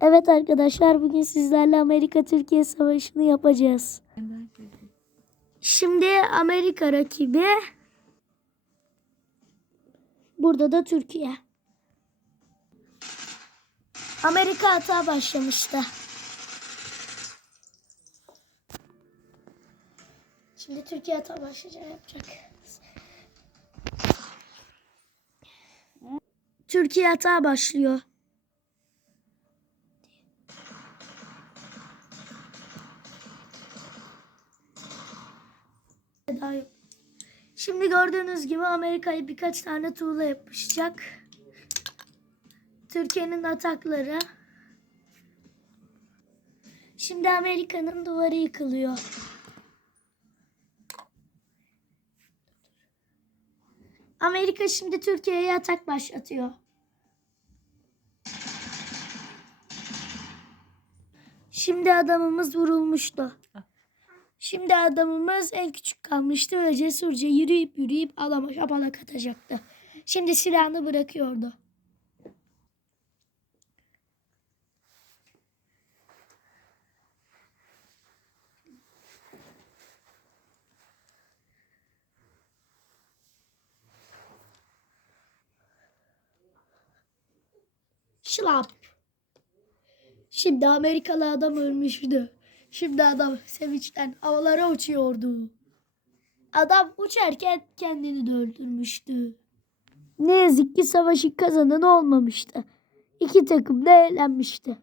Evet arkadaşlar bugün sizlerle Amerika-Türkiye savaşını yapacağız. Şimdi Amerika rakibi. Burada da Türkiye. Amerika hata başlamıştı. Şimdi Türkiye hata başlayacak yapacak. Türkiye hata başlıyor. Daha yok. Şimdi gördüğünüz gibi Amerika'ya birkaç tane tuğla yapışacak. Türkiye'nin atakları. Şimdi Amerika'nın duvarı yıkılıyor. Amerika şimdi Türkiye'ye atak başlatıyor. Şimdi adamımız vurulmuştu. Şimdi adamımız en küçük kalmıştı ve cesurca yürüyüp yürüyüp alama şapalak atacaktı. Şimdi silahını bırakıyordu. Şlap. Şimdi Amerikalı adam ölmüştü. Şimdi adam sevinçten havalara uçuyordu. Adam uçarken kendini de öldürmüştü. Ne yazık ki savaşı kazanan olmamıştı. İki takım da eğlenmişti.